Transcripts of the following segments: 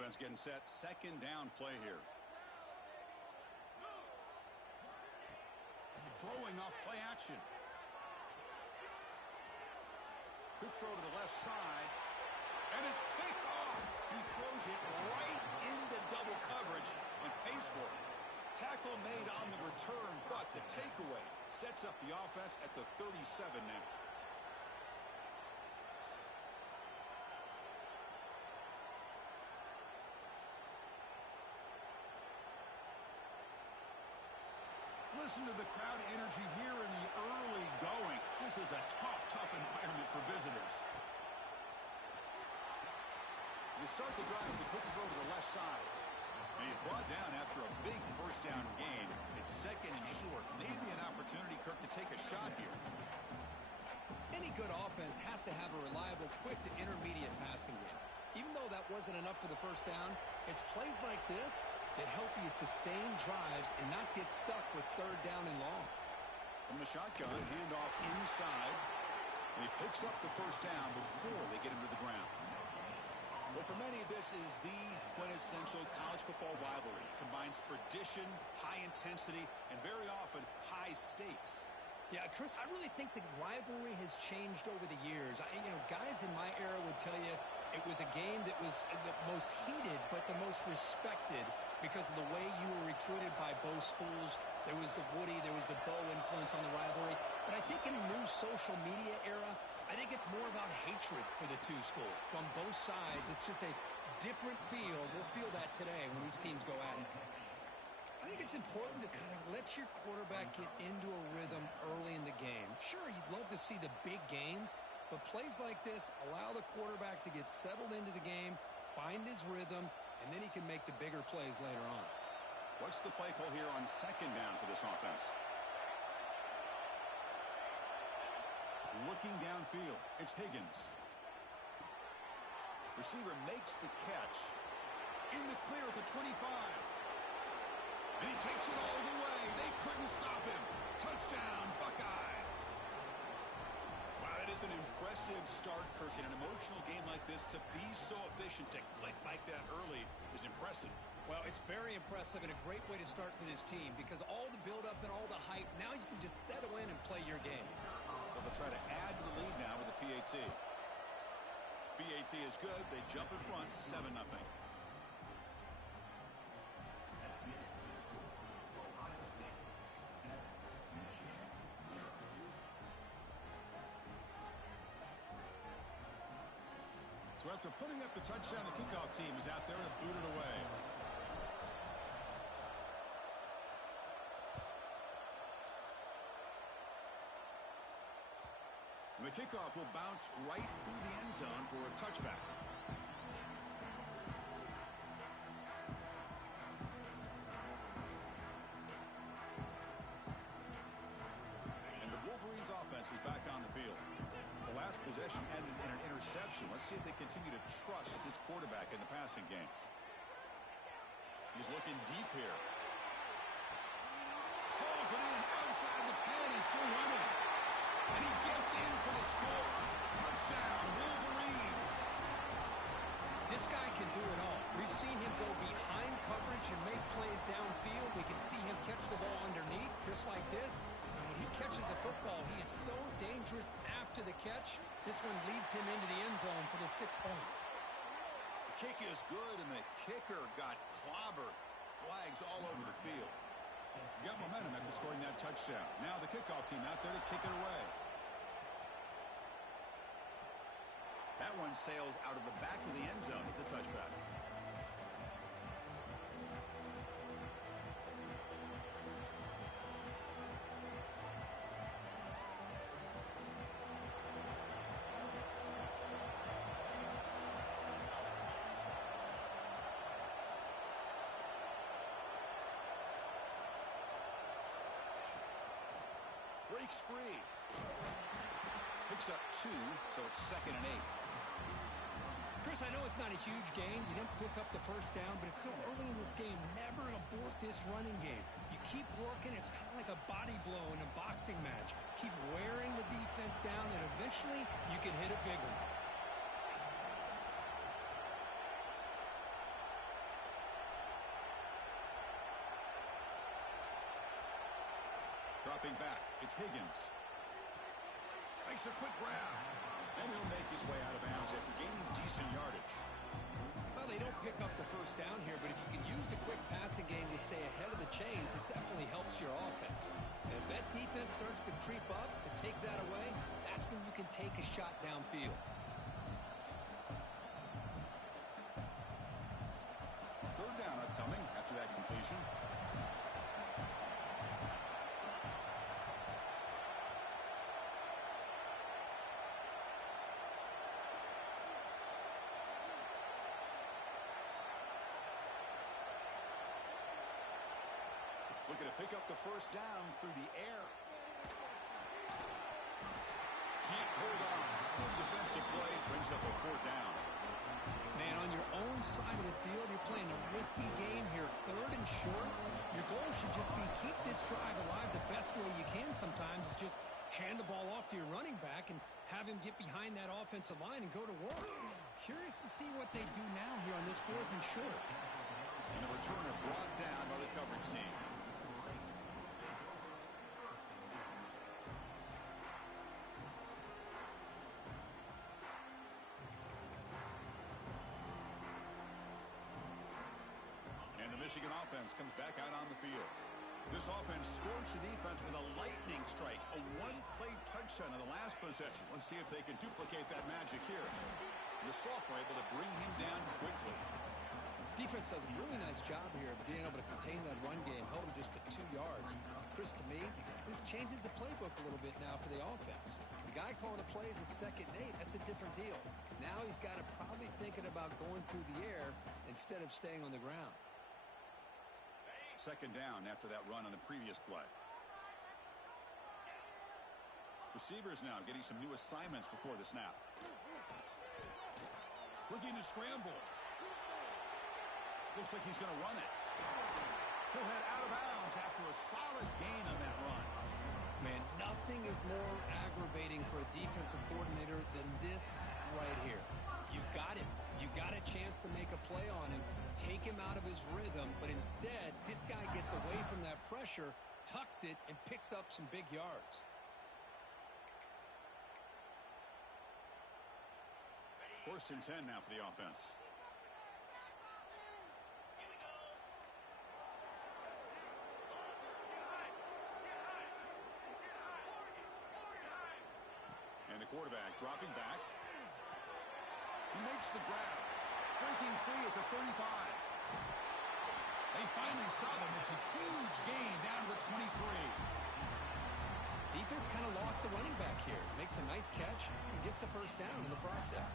offense getting set. Second down play here. Throwing off play action. Quick throw to the left side. And it's picked off. He throws it right into double coverage and pays for it. Tackle made on the return, but the takeaway sets up the offense at the 37 now. Listen to the crowd energy here in the early going. This is a tough environment for visitors. You start the drive with a quick throw to the left side. And he's brought down after a big first down gain. It's second and short. Maybe an opportunity, Kirk, to take a shot here. Any good offense has to have a reliable, quick to intermediate passing game. Even though that wasn't enough for the first down, it's plays like this that help you sustain drives and not get stuck with third down and long. From the shotgun, handoff inside. And he picks up the first down before they get him to the ground. Well, for many, this is the quintessential college football rivalry. It combines tradition, high intensity, and very often high stakes. Yeah, Chris, I really think the rivalry has changed over the years. Guys in my era would tell you it was a game that was the most heated but the most respected because of the way you were recruited by both schools. There was the Woody, there was the Bo influence on the rivalry. But I think in the new social media era, I think it's more about hatred for the two schools. From both sides, it's just a different feel. We'll feel that today when these teams go at it. I think it's important to kind of let your quarterback get into a rhythm early in the game. Sure, you'd love to see the big gains, but plays like this allow the quarterback to get settled into the game, find his rhythm, and then he can make the bigger plays later on. What's the play call here on second down for this offense? Looking downfield, it's Higgins. Receiver makes the catch. In the clear at the 25. And he takes it all the way. They couldn't stop him. Touchdown, Buckeyes. Wow, that is an impressive start, Kirk. In an emotional game like this, to be so efficient, to click like that early is impressive. Well, it's very impressive and a great way to start for this team because all the buildup and all the hype, now you can just settle in and play your game. So they'll try to add to the lead now with a PAT. PAT is good. They jump in front, 7-0. So after putting up the touchdown, the kickoff team is out there to boot it away. And the kickoff will bounce right through the end zone for a touchback. And the Wolverines offense is back on the field. The last possession ended in an interception. Let's see if they continue to trust this quarterback in the passing game. He's looking deep here. Pulls it in outside the 10. He's still running. And he gets in for the score. Touchdown, Wolverines. This guy can do it all. We've seen him go behind coverage and make plays downfield. We can see him catch the ball underneath just like this. And when he catches a football, he is so dangerous after the catch. This one leads him into the end zone for the 6 points. The kick is good, and the kicker got clobbered. Flags all over the field. You got momentum after scoring that touchdown. Now the kickoff team out there to kick it away. That one sails out of the back of the end zone with the touchback. Breaks free. Picks up 2, so it's 2nd and 8. Chris, I know it's not a huge gain. You didn't pick up the first down, but it's still early in this game. Never abort this running game. You keep working. It's kind of like a body blow in a boxing match. Keep wearing the defense down, and eventually you can hit a big one. Dropping back, it's Higgins. Makes a quick grab. And he'll make his way out of bounds after gaining decent yardage. Well, they don't pick up the first down here, but if you can use the quick passing game to stay ahead of the chains, it definitely helps your offense. And if that defense starts to creep up and take that away, that's when you can take a shot downfield. Third down upcoming after that completion. Looking to pick up the first down through the air. Can't hold on. Good defensive play. Brings up a fourth down. Man, on your own side of the field, you're playing a risky game here. Third and short. Your goal should just be keep this drive alive the best way you can sometimes. Is just hand the ball off to your running back and have him get behind that offensive line and go to work. Curious to see what they do now here on this fourth and short. And the returner brought down by the coverage team. Michigan offense comes back out on the field. This offense scorched the defense with a lightning strike, a one-play touchdown in the last possession. Let's see if they can duplicate that magic here. The Salk were able to bring him down quickly. Defense does a really nice job here of being able to contain that run game, held him just to 2 yards. Chris, to me, this changes the playbook a little bit now for the offense. The guy calling the plays at 2nd and 8, that's a different deal. Now he's got to probably thinking about going through the air instead of staying on the ground. Second down after that run on the previous play. Receivers now getting some new assignments before the snap. Looking to scramble. Looks like he's going to run it. He'll head out of bounds after a solid gain on that run. Man, nothing is more aggravating for a defensive coordinator than this right here. You've got him. You've got a chance to make a play on him, take him out of his rhythm, but instead, this guy gets away from that pressure, tucks it, and picks up some big yards. First and 10 now for the offense. And the quarterback dropping back. He makes the grab, breaking free at the 35. They finally stop him. It's a huge gain down to the 23. Defense kind of lost the running back here. Makes a nice catch and gets the first down in the process.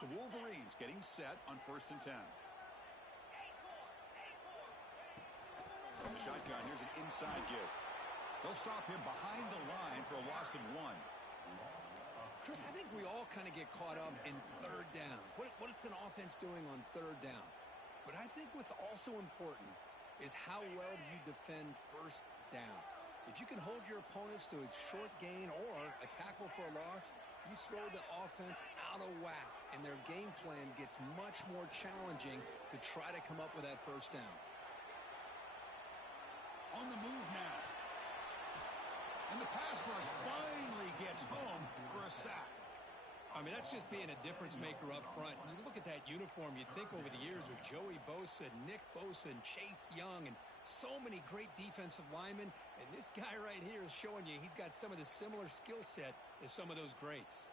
The Wolverines getting set on first and 10. From the shotgun, here's an inside give. They'll stop him behind the line for a loss of 1. Chris, I think we all kind of get caught up in third down. What's an offense doing on third down? But I think what's also important is how well you defend first down. If you can hold your opponents to a short gain or a tackle for a loss, you throw the offense out of whack, and their game plan gets much more challenging to try to come up with that first down. On the move now. And the pass rush finally gets home for a sack. I mean, that's just being a difference maker up front. You look at that uniform, you think over the years with Joey Bosa, Nick Bosa, and Chase Young, and so many great defensive linemen. And this guy right here is showing you he's got some of the similar skill set as some of those greats.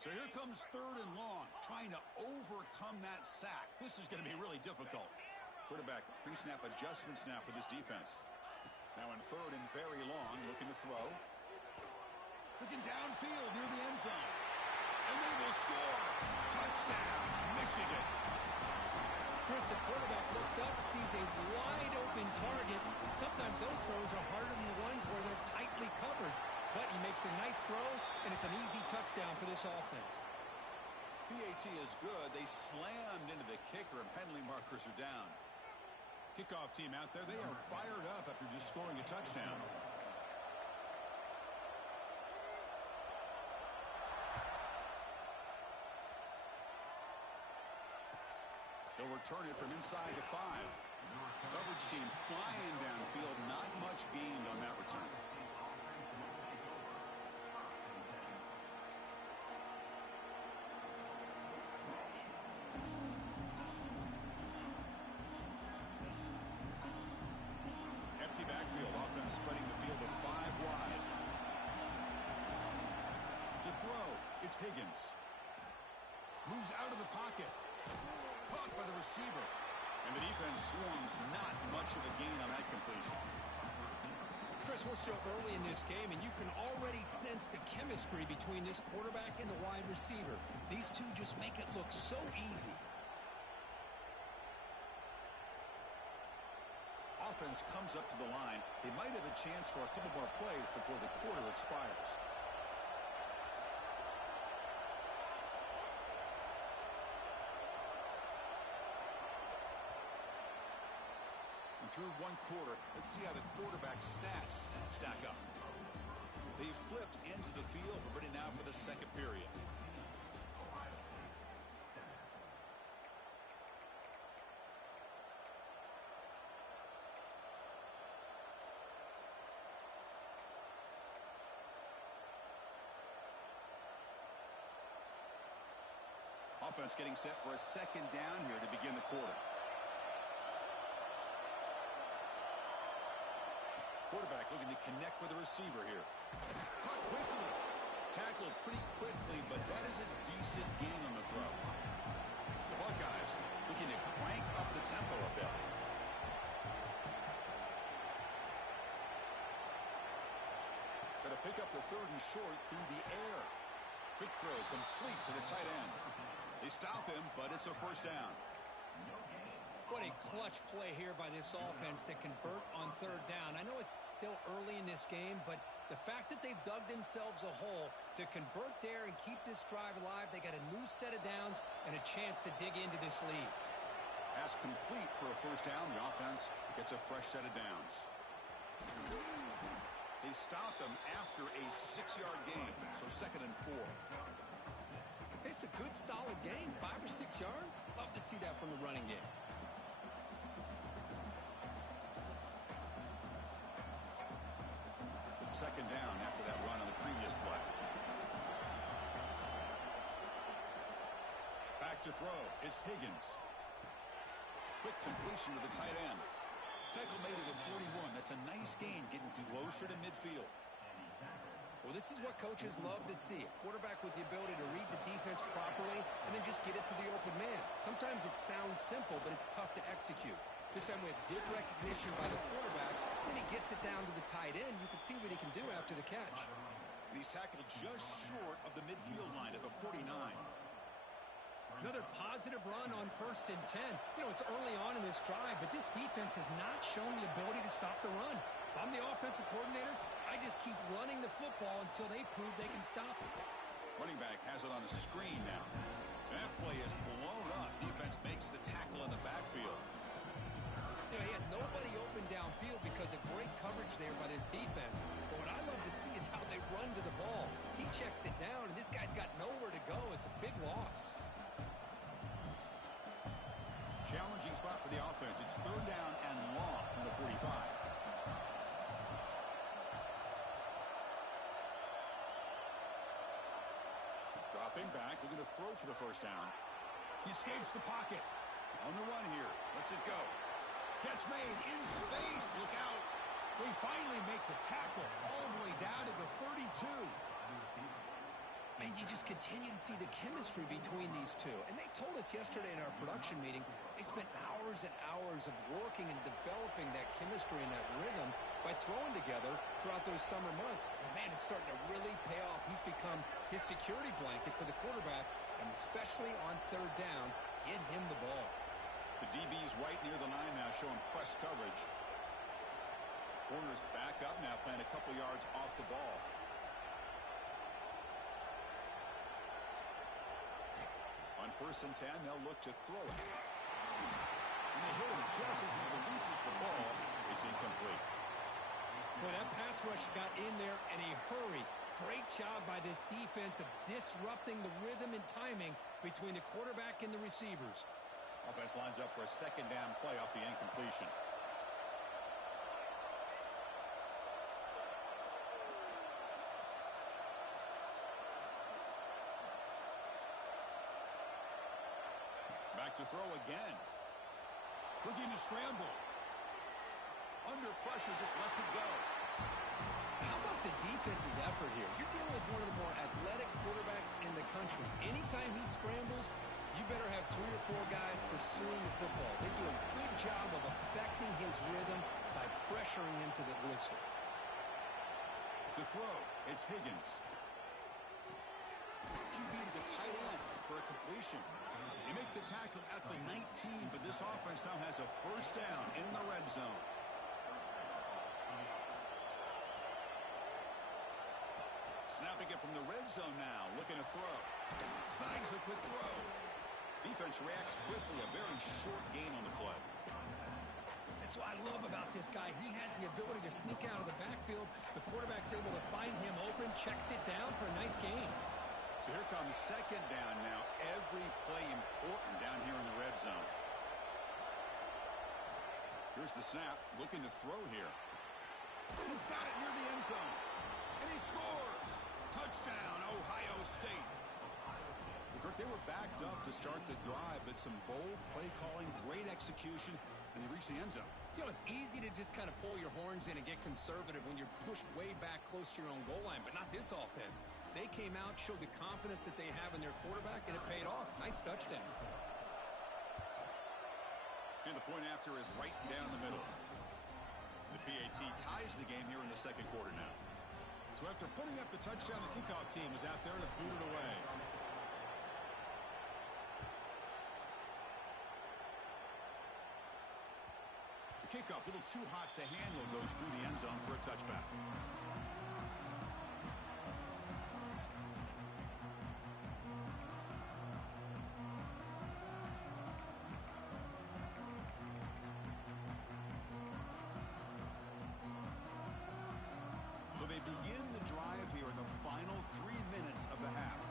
So here comes third and long, trying to overcome that sack. This is going to be really difficult. Quarterback pre-snap adjustments now for this defense. Now in third and very long, looking to throw. Looking downfield near the end zone. And they will score. Touchdown, Michigan. Chris, the quarterback looks up, sees a wide-open target. Sometimes those throws are harder than the ones where they're tightly covered. But he makes a nice throw, and it's an easy touchdown for this offense. PAT is good. They slammed into the kicker, and penalty markers are down. Kickoff team out there, they are fired up after just scoring a touchdown. They'll return it from inside the 5. Coverage team flying downfield. Not much gained on that return. Empty backfield. Offense spreading the field to 5 wide. To throw, it's Higgins. Moves out of the pocket. Caught by the receiver. And the defense swarms. Not much of a gain on that completion. Chris, we're still early in this game, and you can already sense the chemistry between this quarterback and the wide receiver. These two just make it look so easy. Offense comes up to the line. They might have a chance for a couple more plays before the quarter expires. And through one quarter, let's see how the quarterback's stats stack up. They flipped into the field. We're ready now for the second period. Offense getting set for a second down here to begin the quarter. Quarterback looking to connect with the receiver here. Caught quickly. Tackled pretty quickly, but that is a decent gain on the throw. The Buckeyes looking to crank up the tempo a bit. Got to pick up the 3rd and short through the air. Quick throw complete to the tight end. They stop him, but it's a first down. What a clutch play here by this offense to convert on 3rd down. I know it's still early in this game, but the fact that they've dug themselves a hole to convert there and keep this drive alive, they got a new set of downs and a chance to dig into this lead. Pass complete for a first down. The offense gets a fresh set of downs. They stop him after a 6-yard gain, so 2nd and 4. It's a good, solid gain, 5 or 6 yards. Love to see that from the running game. Second down after that run on the previous play. Back to throw. It's Higgins. Quick completion to the tight end. Tackle made it at 41. That's a nice gain, getting closer to midfield. Well, this is what coaches love to see. A quarterback with the ability to read the defense properly and then just get it to the open man. Sometimes it sounds simple, but it's tough to execute. This time we have good recognition by the quarterback. Then he gets it down to the tight end. You can see what he can do after the catch. And he's tackled just short of the midfield line at the 49. Another positive run on 1st and 10. You know, it's early on in this drive, but this defense has not shown the ability to stop the run. If I'm the offensive coordinator, I just keep running the football until they prove they can stop it. Running back has it on a screen now. That play is blown up. Defense makes the tackle in the backfield. You know, he had nobody open downfield because of great coverage there by this defense. But what I love to see is how they run to the ball. He checks it down, and this guy's got nowhere to go. It's a big loss. Challenging spot for the offense. It's 3rd down and long from the 45. Dropping back, looking to throw for the first down. He escapes the pocket. On the run here. Lets it go. Catch made in space. Look out. We finally make the tackle all the way down to the 32. Man, you just continue to see the chemistry between these two. And they told us yesterday in our production meeting, they spent hours and hours of working and developing that chemistry and that rhythm by throwing together throughout those summer months. And, man, it's starting to really pay off. He's become his security blanket for the quarterback, and especially on 3rd down, get him the ball. The DB's right near the line now, showing press coverage. Corners back up now, playing a couple yards off the ball. On 1st and 10, they'll look to throw it. And they hit him just as he releases the ball. It's incomplete. Well, that pass rush got in there in a hurry. Great job by this defense of disrupting the rhythm and timing between the quarterback and the receivers. Offense lines up for a second down play off the incompletion. Back to throw again. Looking to scramble. Under pressure, just lets it go. How about the defense's effort here? You're dealing with one of the more athletic quarterbacks in the country. Anytime he scrambles, you better have 3 or 4 guys pursuing the football. They do a good job of affecting his rhythm by pressuring him to the whistle. To throw, it's Higgins. QB to the tight end for a completion. They make the tackle at the 19, but this offense now has a first down in the red zone. Snapping it from the red zone now, looking to throw. Snags the quick throw. Defense reacts quickly, a very short gain on the play. That's what I love about this guy. He has the ability to sneak out of the backfield. The quarterback's able to find him open, checks it down for a nice gain. So here comes second down now. Every play important down here in the red zone. Here's the snap, looking to throw here. He's got it near the end zone. And he scores. Touchdown, Ohio State. Kirk, they were backed up to start the drive, but some bold play calling, great execution, and they reached the end zone. You know, it's easy to just kind of pull your horns in and get conservative when you're pushed way back close to your own goal line, but not this offense. They came out, showed the confidence that they have in their quarterback, and it paid off. Nice touchdown. And the point after is right down the middle. The PAT ties the game here in the second quarter now. So after putting up the touchdown, the kickoff team is out there to boot it away. The kickoff, a little too hot to handle, goes through the end zone for a touchback. So they begin the drive here in the final 3 minutes of the half.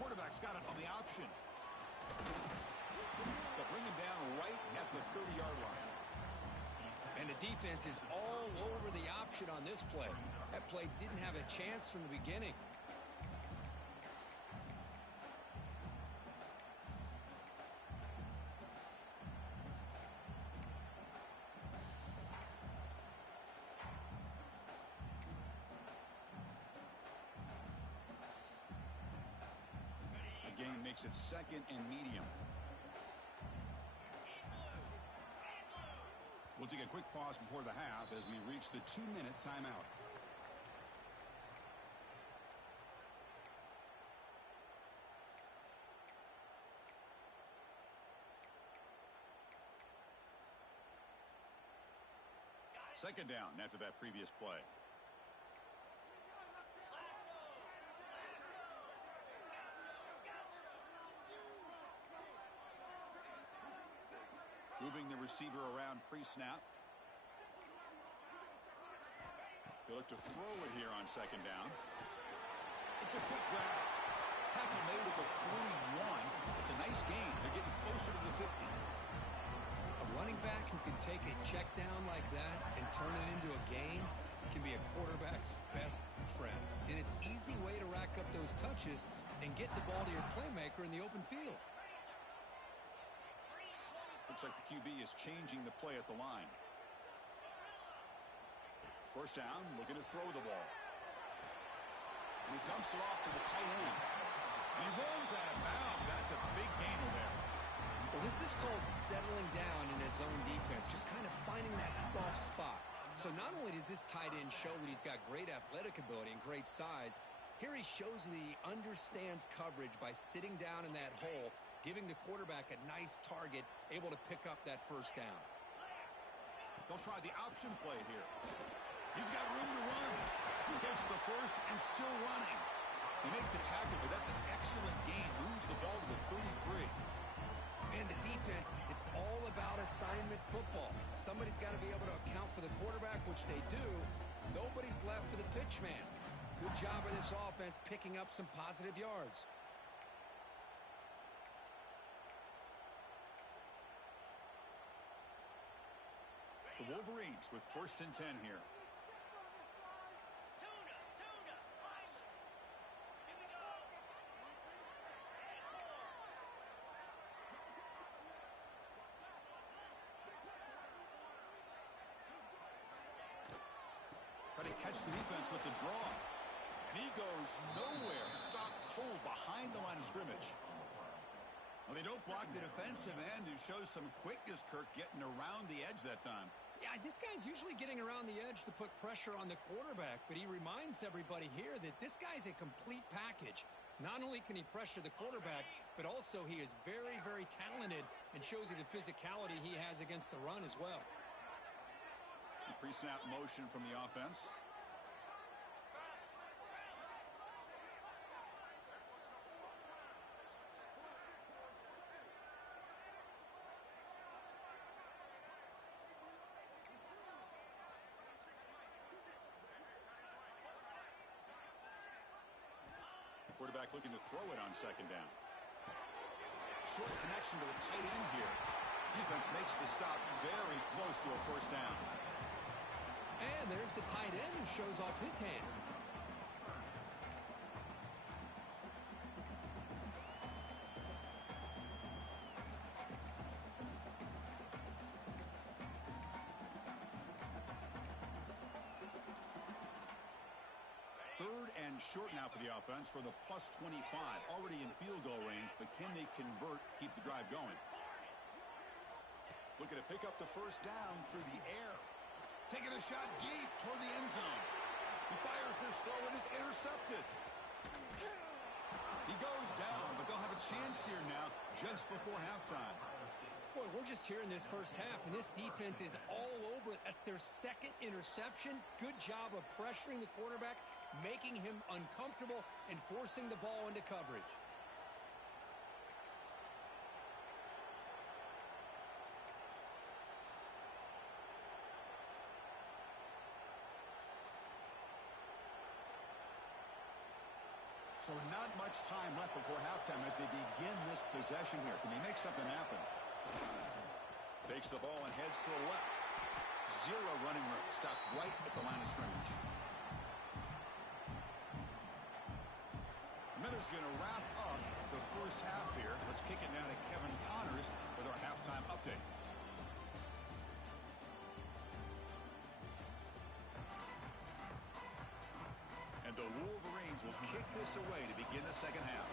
Quarterback's got it on the option. They'll bring him down right at the 30-yard line. And the defense is all over the option on this play. That play didn't have a chance from the beginning. The game makes it second and medium. We'll take a quick pause before the half as we reach the 2-minute timeout. Second down after that previous play. Moving the receiver around pre-snap. They look to throw it here on second down. It's a quick grab. Tackle made at the 41. It's a nice gain. They're getting closer to the 50. A running back who can take a check down like that and turn it into a gain can be a quarterback's best friend. And it's an easy way to rack up those touches and get the ball to your playmaker in the open field. Looks like the QB is changing the play at the line. First down, looking to throw the ball. And he dumps it off to the tight end. And he rolls out of bounds. That's a big gainer there. Well, this is called settling down in his own defense, just kind of finding that soft spot. So not only does this tight end show that he's got great athletic ability and great size, here he shows that he understands coverage by sitting down in that hole, giving the quarterback a nice target, able to pick up that first down. They'll try the option play here. He's got room to run. He gets the first and still running. They make the tackle, but that's an excellent gain. Moves the ball to the 33. And the defense, it's all about assignment football. Somebody's got to be able to account for the quarterback, which they do. Nobody's left for the pitch man. Good job of this offense picking up some positive yards. The Wolverines with 1st and 10 here. Try to catch the defense with the draw. And he goes nowhere. Stopped cold behind the line of scrimmage. Well, they don't block the defensive end, who shows some quickness, Kirk, getting around the edge that time. Yeah, this guy's usually getting around the edge to put pressure on the quarterback, but he reminds everybody here that this guy's a complete package. Not only can he pressure the quarterback, but also he is very, very talented and shows you the physicality he has against the run as well. Pre-snap motion from the offense. Quarterback looking to throw it on 2nd down. Short connection to the tight end here. Defense makes the stop very close to a 1st down. And there's the tight end who shows off his hands. Short now for the offense for the +25. Already in field goal range, but can they convert, keep the drive going? Looking to pick up the 1st down through the air. Taking a shot deep toward the end zone. He fires this throw and it's intercepted. He goes down, but they'll have a chance here now just before halftime. Boy, we're just here in this 1st half, and this defense is all over it. That's their 2nd interception. Good job of pressuring the quarterback, making him uncomfortable, and forcing the ball into coverage. So not much time left before halftime as they begin this possession here. Can they make something happen? Takes the ball and heads to the left. Zero running room. Stopped right at the line of scrimmage. Miller's going to wrap up the 1st half here. Let's kick it now to Kevin Connors with our halftime update. And the Wolverines will kick this away to begin the 2nd half.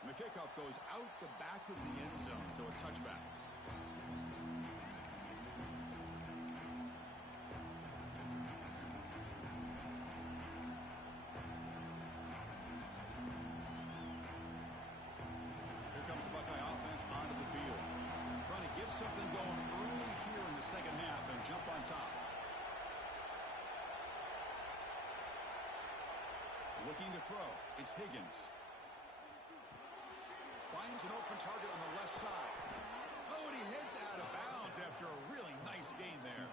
And the kickoff goes out the back of the end zone, so a touchback. Here comes the Buckeye offense onto the field. Trying to get something going early here in the 2nd half and jump on top. Looking to throw. It's Higgins. Finds an open target on the left side. Oh, and he heads out of bounds after a really nice gain there.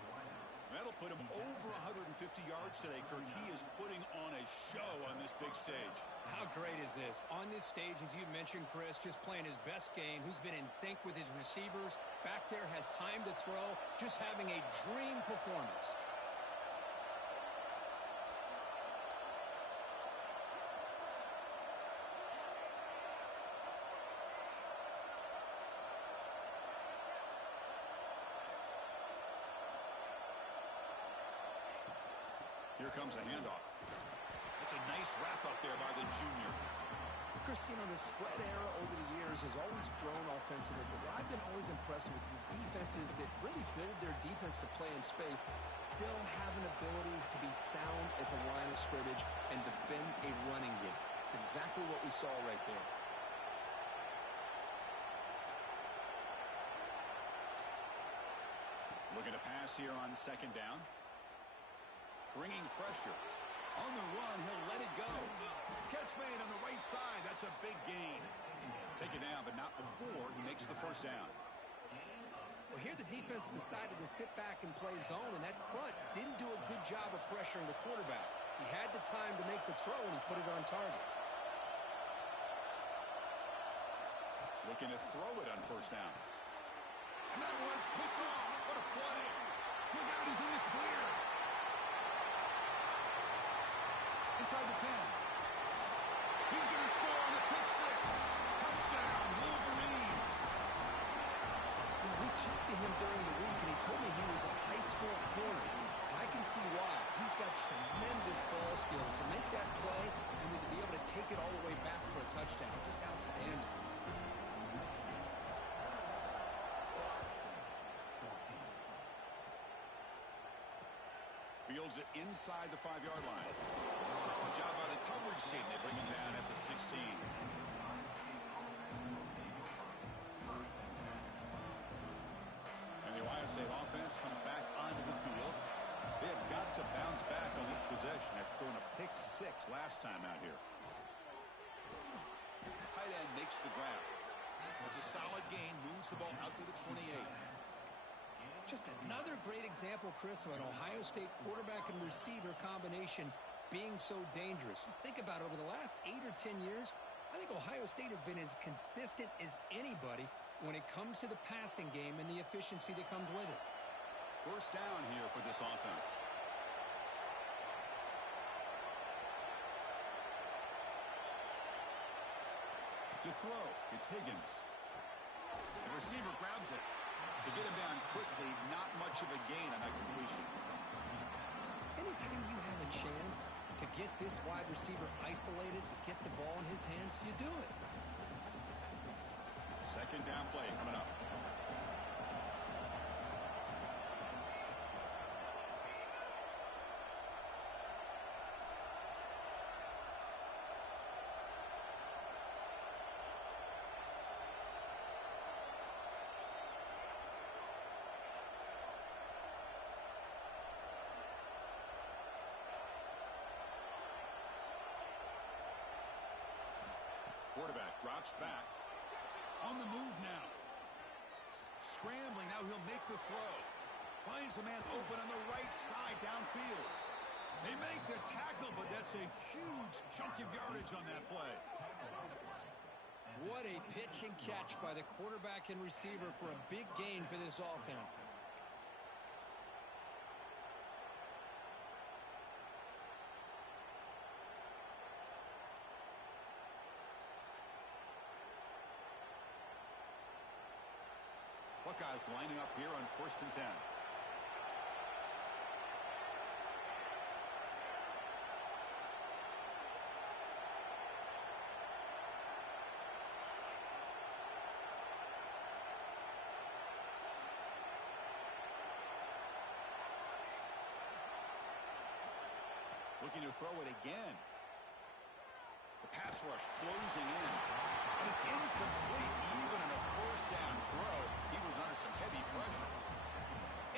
That'll put him over 150 yards today, Kirk. He is putting on a show on this big stage. How great is this? On this stage, as you mentioned, Chris, just playing his best game. He's been in sync with his receivers. Back there, has time to throw. Just having a dream performance. Here comes a handoff. That's a nice wrap up there by the junior. Chris, you know, the spread era over the years has always grown offensively, but what I've been always impressed with defenses that really build their defense to play in space still have an ability to be sound at the line of scrimmage and defend a running game. It's exactly what we saw right there. Looking to pass here on 2nd down. Bringing pressure. On the run, he'll let it go. Catch made on the right side. That's a big gain. Take it down, but not before he makes the first down. Well, here the defense decided to sit back and play zone, and that front didn't do a good job of pressuring the quarterback. He had the time to make the throw, and he put it on target. Looking to throw it on first down. And that one's picked off. What a play. Look out, he's in the clear. Inside the 10. He's going to score on the pick six. Touchdown, Wolverines. You know, we talked to him during the week, and he told me he was a high school corner. And I can see why. He's got tremendous ball skills to make that play and then to be able to take it all the way back for a touchdown. Just outstanding. Fields it inside the 5-yard line. Solid job by the coverage team. They bring him down at the 16. And the Ohio State offense comes back onto the field. They have got to bounce back on this possession after throwing a pick six last time out here. Tight end makes the grab. It's a solid gain. Moves the ball out to the 28. Just another great example, Chris, of an Ohio State quarterback and receiver combination being so dangerous. You think about it, over the last 8 or 10 years, I think Ohio State has been as consistent as anybody when it comes to the passing game and the efficiency that comes with it. First down here for this offense. To throw, it's Higgins. The receiver grabs it. To get him down quickly, not much of a gain on that completion. Anytime you have a chance to get this wide receiver isolated, to get the ball in his hands, you do it. Second down play coming up. Quarterback drops back. On the move now. Scrambling, now he'll make the throw. Finds a man open on the right side downfield. They make the tackle, but that's a huge chunk of yardage on that play. What a pitch and catch by the quarterback and receiver for a big gain for this offense. Buckeyes lining up here on 1st and 10. Looking to throw it again. The pass rush closing in. And it's incomplete even in a first down throw. He was under some heavy pressure.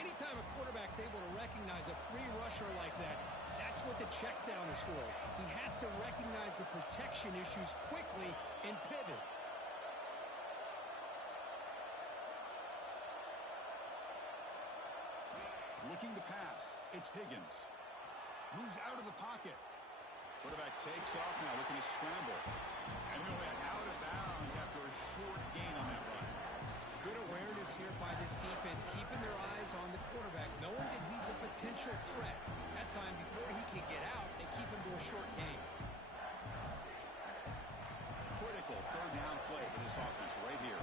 Anytime a quarterback's able to recognize a free rusher like that, that's what the check down is for. He has to recognize the protection issues quickly and pivot. Looking to pass. It's Higgins. Moves out of the pocket. Quarterback takes off now, looking to scramble. And he'll get out of bounds after a short gain on that run. Good awareness here by this defense, keeping their eyes on the quarterback, knowing that he's a potential threat. That time, before he can get out, they keep him to a short gain. Critical third down play for this offense right here.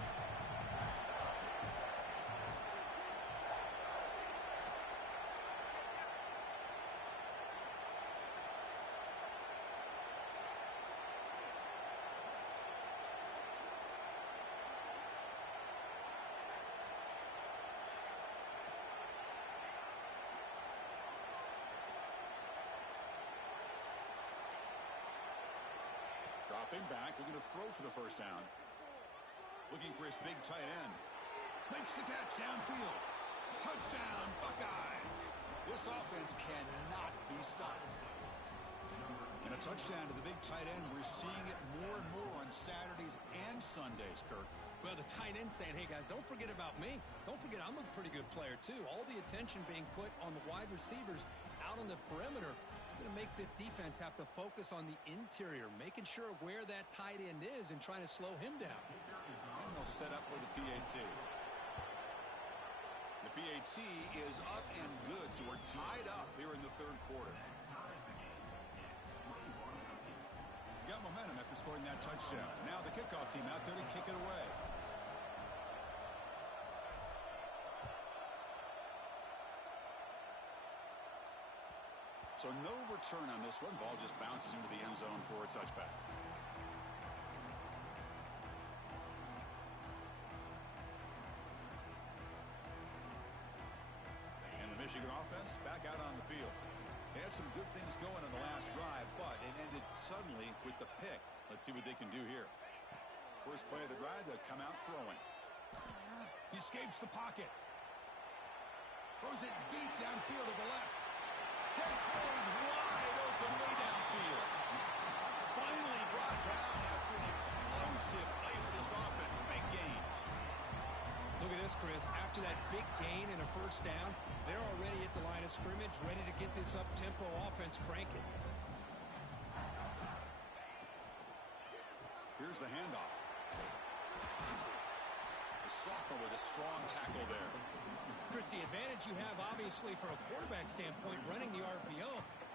Dropping back, looking to throw for the first down. Looking for his big tight end. Makes the catch downfield. Touchdown, Buckeyes. This offense cannot be stopped. And a touchdown to the big tight end. We're seeing it more and more on Saturdays and Sundays, Kirk. Well, the tight end saying, hey, guys, don't forget about me. Don't forget I'm a pretty good player, too. All the attention being put on the wide receivers out on the perimeter. It's going to make this defense have to focus on the interior, making sure where that tight end is and trying to slow him down. And they'll set up with the PAT. The PAT is up and good, so we're tied up here in the third quarter. Got momentum after scoring that touchdown. Now the kickoff team out there to kick it away. So no return on this one. Ball just bounces into the end zone for a touchback. And the Michigan offense back out on the field. They had some good things going on the last drive, but it ended suddenly with the pick. Let's see what they can do here. First play of the drive, they'll come out throwing. He escapes the pocket. Throws it deep downfield to the left. Catch made wide open way downfield. Finally brought down after an explosive play for this offense. Big gain. Look at this, Chris. After that big gain and a first down, they're already at the line of scrimmage, ready to get this up-tempo offense cranking. Here's the handoff. The sophomore with a strong tackle there. Chris, the advantage you have, obviously, from a quarterback standpoint, running the RPO,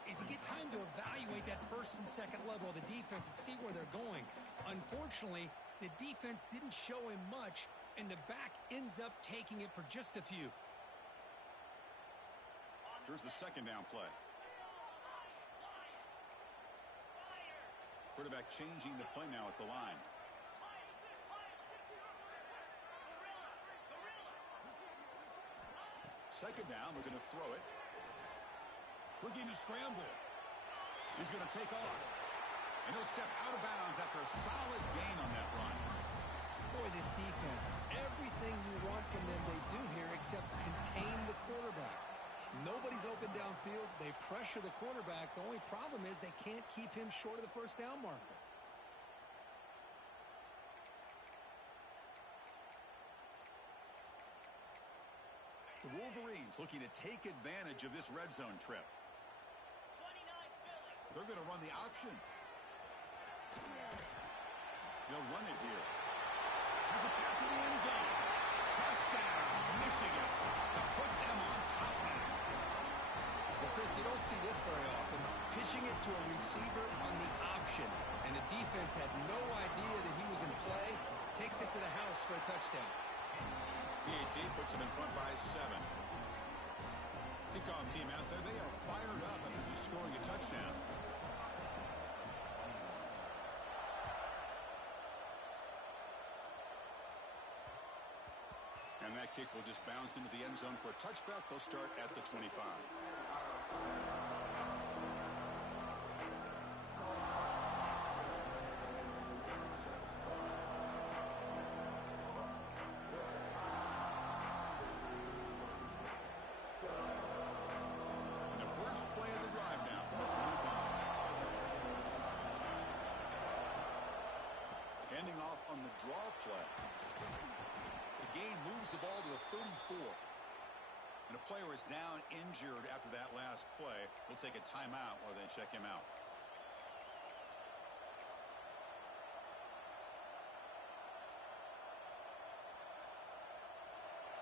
is you get time to evaluate that first and second level of the defense and see where they're going. Unfortunately, the defense didn't show him much, and the back ends up taking it for just a few. Here's the second down play. Quarterback changing the play now at the line. Second down, looking to throw it. Looking to scramble. He's going to take off. And he'll step out of bounds after a solid gain on that run. Boy, this defense, everything you want from them they do here except contain the quarterback. Nobody's open downfield. They pressure the quarterback. The only problem is they can't keep him short of the first down marker. The Wolverines looking to take advantage of this red zone trip. They're going to run the option. They'll run it here. Has it back to the end zone. Touchdown, Michigan, to put them on top now. Well, Chris, you don't see this very often. Pitching it to a receiver on the option, and the defense had no idea that he was in play. Takes it to the house for a touchdown. PAT puts them in front by 7. Kickoff team out there, they are fired up after just scoring a touchdown. And that kick will just bounce into the end zone for a touchback. They'll start at the 25. On the draw play. The game moves the ball to the 34. And a player is down injured after that last play. We'll take a timeout while they check him out.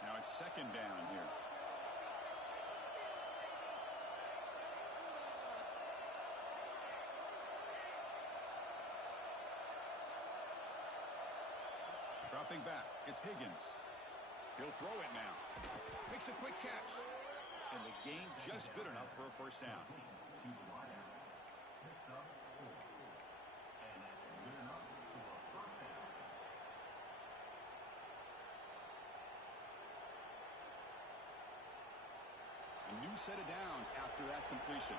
Now it's second down here. Dropping back, it's Higgins. He'll throw it now. Makes a quick catch. And the gain just good enough for a first down. A new set of downs after that completion.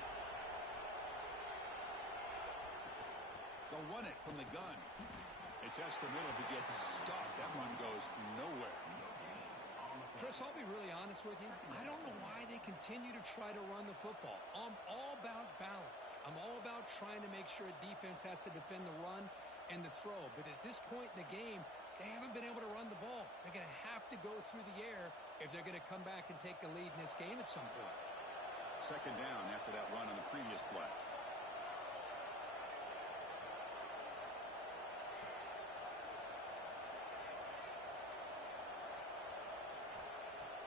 They'll run it from the gun. They test the middle to get stuffed. That one goes nowhere. Chris, I'll be really honest with you. I don't know why they continue to try to run the football. I'm all about balance. I'm all about trying to make sure a defense has to defend the run and the throw. But at this point in the game, they haven't been able to run the ball. They're going to have to go through the air if they're going to come back and take the lead in this game at some point. Second down after that run on the previous play.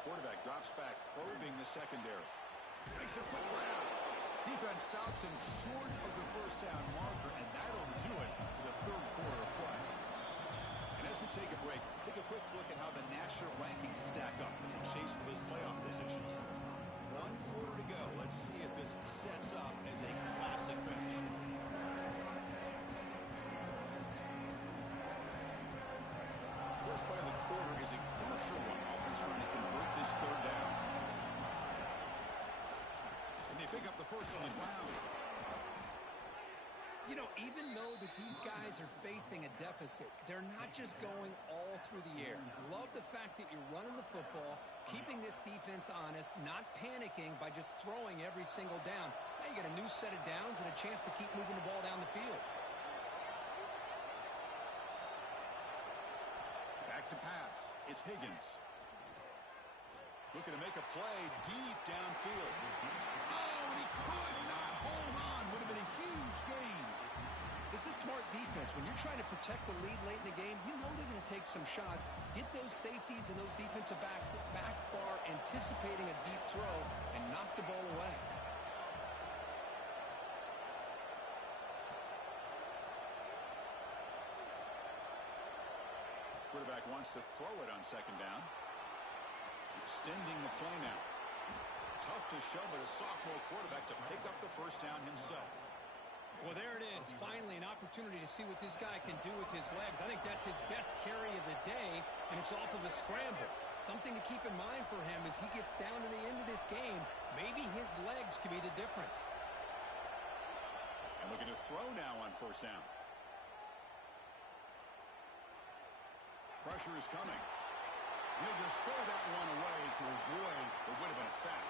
Quarterback drops back, probing the secondary. Makes a quick round. Defense stops him short of the first down marker, and that'll do it for the third quarter of play. And as we take a break, take a quick look at how the national rankings stack up in the chase for those playoff positions. 1 quarter to go. Let's see if this sets up as a classic finish. First play of the quarter is a crucial one. Offense trying to convert this third down. And they pick up the first on the ground. You know, even though that these guys are facing a deficit, they're not just going all through the air. Love the fact that you're running the football, keeping this defense honest, not panicking by just throwing every single down. Now you got a new set of downs and a chance to keep moving the ball down the field. Back to pass. It's Higgins. Looking to make a play deep downfield. Oh, and he could not hold on. Would have been a huge gain. This is smart defense. When you're trying to protect the lead late in the game, you know they're going to take some shots, get those safeties and those defensive backs back far, anticipating a deep throw, and knock the ball away. Quarterback wants to throw it on second down. Extending the play now. Tough to show, but a sophomore quarterback to pick up the first down himself. Well, there it is. Finally, an opportunity to see what this guy can do with his legs. I think that's his best carry of the day, and it's off of a scramble. Something to keep in mind for him as he gets down to the end of this game. Maybe his legs could be the difference. And looking to throw now on first down. Pressure is coming. He'll just throw that one away to avoid what would have been a sack.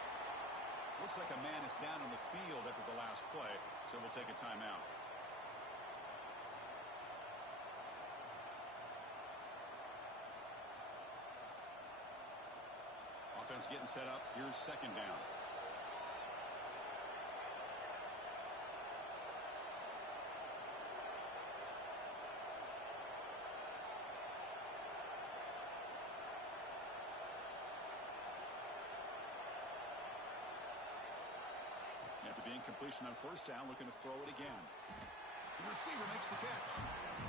Looks like a man is down on the field after the last play, so we'll take a timeout. Offense getting set up. Here's second down. After the incompletion on first down, looking to throw it again. The receiver makes the catch.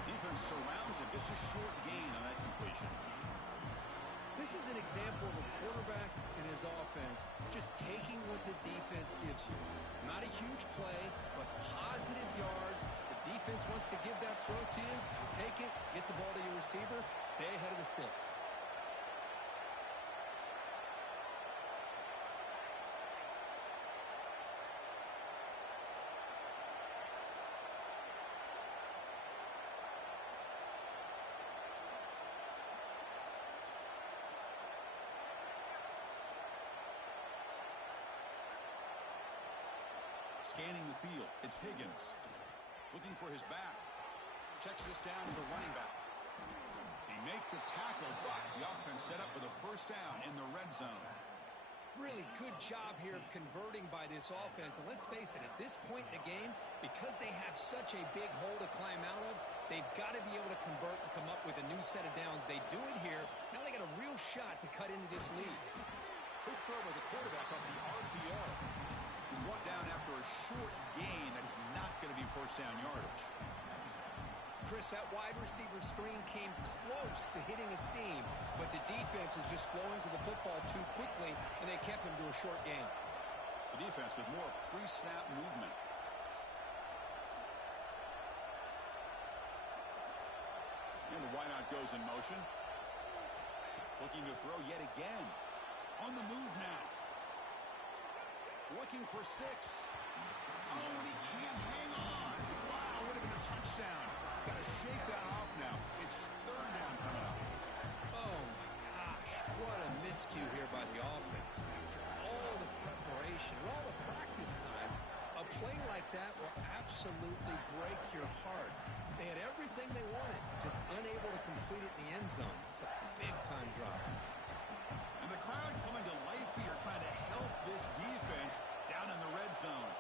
Defense surrounds him. Just a short gain on that completion. This is an example of a quarterback and his offense just taking what the defense gives you. Not a huge play, but positive yards. The defense wants to give that throw to you. You take it, get the ball to your receiver, stay ahead of the sticks. Scanning the field, it's Higgins. Looking for his back. Checks this down to the running back. He make the tackle, but the offense set up with a first down in the red zone. Really good job here of converting by this offense. And let's face it, at this point in the game, because they have such a big hole to climb out of, they've got to be able to convert and come up with a new set of downs. They do it here. Now they got a real shot to cut into this lead. Quick throw by the quarterback off the RPO. He's brought down after a short gain. That's not going to be first down yardage. Chris, that wide receiver screen came close to hitting a seam, but the defense is just flowing to the football too quickly, and they kept him to a short gain. The defense with more pre-snap movement. And the wideout goes in motion. Looking to throw yet again. On the move now. Looking for 6. Oh, and he can't hang on. Wow, would have been a touchdown. Got to shake that off now. It's third down coming up. Oh, my gosh. What a miscue here by the offense. After all the preparation, all the practice time, a play like that will absolutely break your heart. They had everything they wanted, just unable to complete it in the end zone. It's a big-time drop. And the crowd coming to life here, trying to help this defense down in the red zone.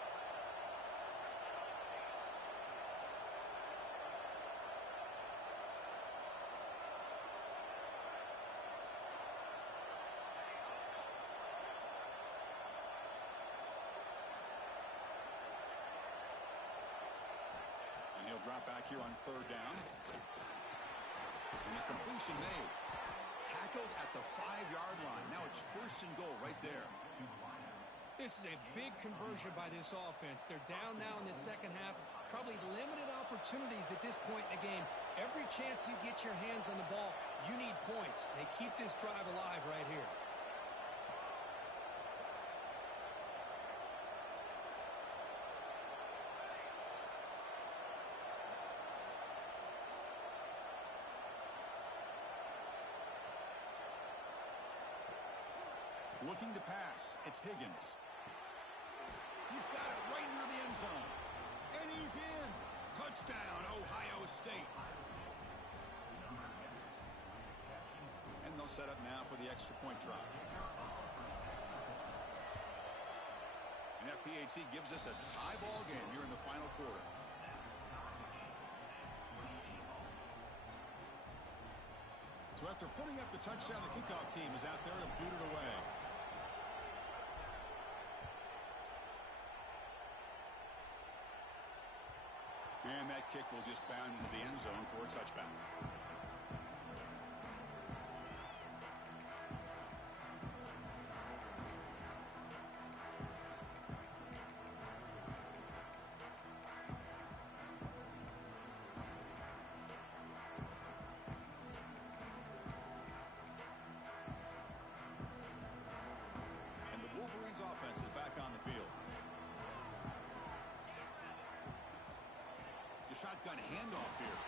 And he'll drop back here on third down. And a completion made. Tackled at the 5-yard line. Now it's first and goal right there. This is a big conversion by this offense. They're down now in the second half. Probably limited opportunities at this point in the game. Every chance you get your hands on the ball, you need points. They keep this drive alive right here. Looking to pass. It's Higgins. He's got it right near the end zone. And he's in. Touchdown, Ohio State. And they'll set up now for the extra point try. And FPAT gives us a tie ball game here in the final quarter. So after putting up the touchdown, the kickoff team is out there to boot it away. And that kick will just bound into the end zone for a touchback. And the Wolverines offense is back on the field. Shotgun handoff here.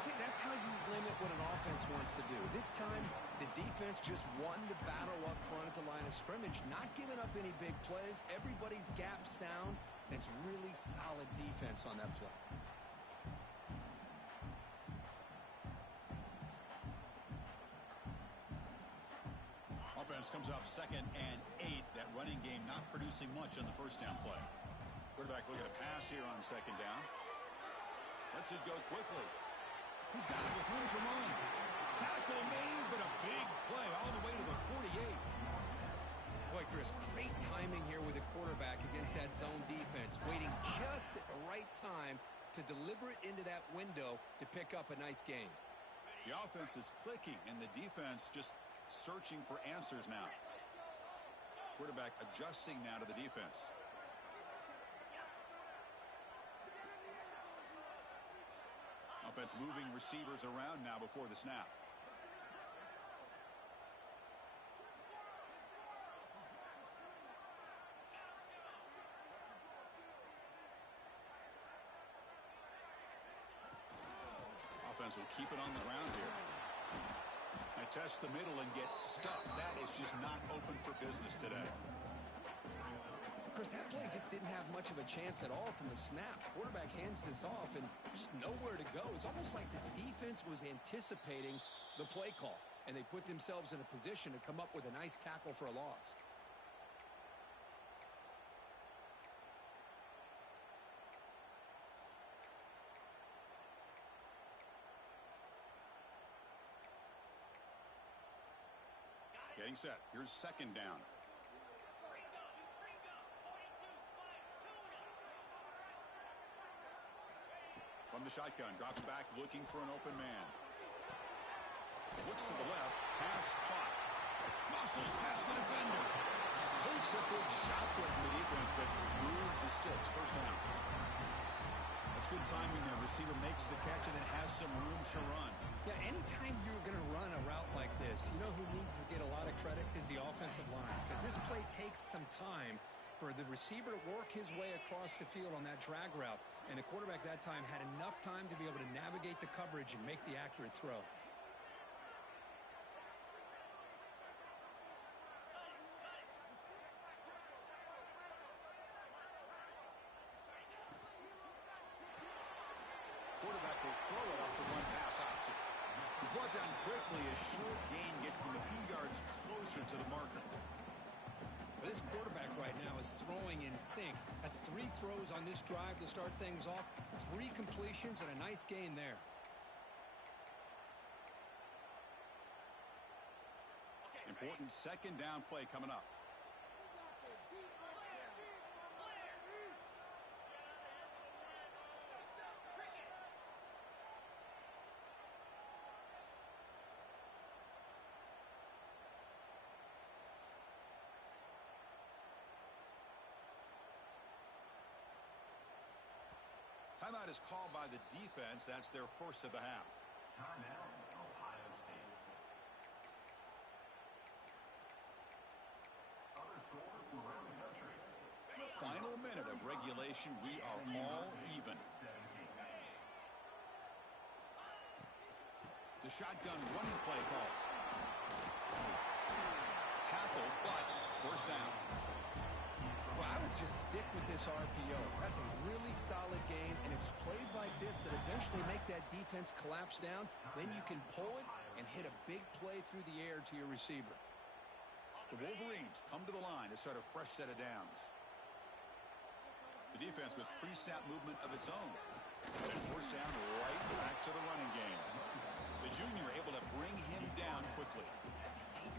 See, that's how you limit what an offense wants to do. This time, the defense just won the battle up front at the line of scrimmage, not giving up any big plays. Everybody's gap sound. It's really solid defense on that play. Offense comes up 2nd and 8. That running game not producing much on the first down play. Quarterback looking at a pass here on 2nd down. Lets it go quickly. He's got it with room to run. Tackle made, but a big play all the way to the 48. Boy, Chris, great timing here with the quarterback against that zone defense. Waiting just at the right time to deliver it into that window to pick up a nice gain. The offense is clicking, and the defense just searching for answers now. Quarterback adjusting now to the defense. Offense moving receivers around now before the snap. Offense will keep it on the ground here. I test the middle and get stuck. That is just not open for business today. Chris, that play just didn't have much of a chance at all from the snap. Quarterback hands this off and just nowhere to go. It's almost like the defense was anticipating the play call, and they put themselves in a position to come up with a nice tackle for a loss. Getting set. Here's 2nd down. From the shotgun, drops back, looking for an open man. Looks to the left, pass caught. Muscles past the defender. Takes a big shot there from the defense, but moves the sticks. First down. That's good timing there. Receiver makes the catch and then has some room to run. Yeah, anytime you're going to run a route like this, you know who needs to get a lot of credit is the offensive line. Because this play takes some time for the receiver to work his way across the field on that drag route. And the quarterback that time had enough time to be able to navigate the coverage and make the accurate throw. it down quickly. A short gain gets them a few yards closer to the marker. This quarterback right now is throwing in sync. That's 3 throws on this drive to start things off. 3 completions and a nice gain there. Important second down play coming up. Timeout is called by the defense. That's their first of the half. Timeout, Ohio State. Other scores from around the country. Final minute of regulation. We are all even. The shotgun running play call. Tackle, but first down. Well, I would just stick with this RPO. That's a really solid game, and it's plays like this that eventually make that defense collapse down. Then you can pull it and hit a big play through the air to your receiver. The Wolverines come to the line to start a fresh set of downs. The defense with pre-snap movement of its own. And first down, right back to the running game. The junior able to bring him down quickly.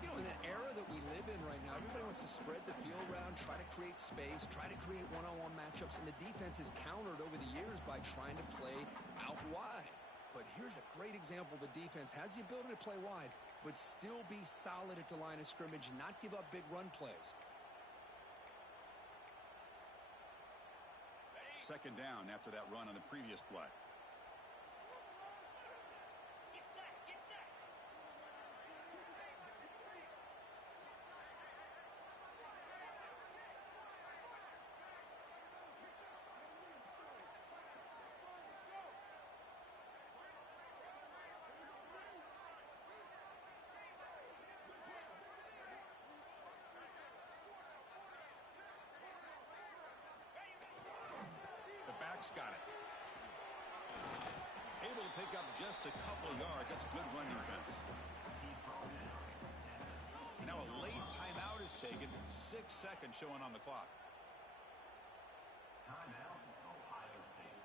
You know, in the era that we live in right now, everybody wants to spread the field around, try to create space, try to create one-on-one matchups, and the defense is countered over the years by trying to play out wide. But here's a great example. The defense has the ability to play wide, but still be solid at the line of scrimmage, not give up big run plays. Second down after that run on the previous play. Got it. Able to pick up just a couple of yards. That's good run defense. Now a late timeout is taken. 6 seconds showing on the clock. Timeout, Ohio State.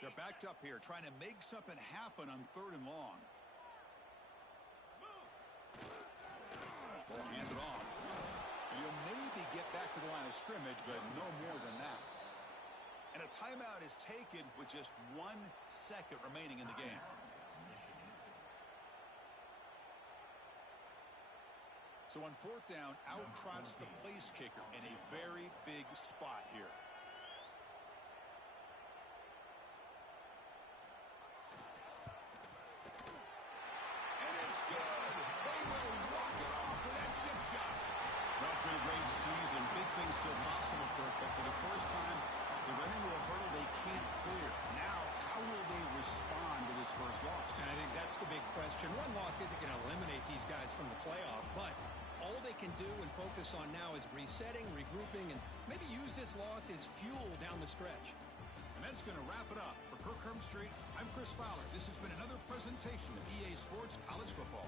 They're backed up here, trying to make something happen on 3rd and long. Ball handed off. And you'll maybe get back to the line of scrimmage, but no more than that. And a timeout is taken with just 1 second remaining in the game. So on 4th down, out trots the place kicker in a very big spot here. Well, it's been a great season. Big things still possible, Kirk, but for the first time, they run into a hurdle they can't clear. Now, how will they respond to this first loss? And I think that's the big question. One loss isn't going to eliminate these guys from the playoff, but all they can do and focus on now is resetting, regrouping, and maybe use this loss as fuel down the stretch. And that's going to wrap it up. For Kirk Herbstreit, I'm Chris Fowler. This has been another presentation of EA Sports College Football.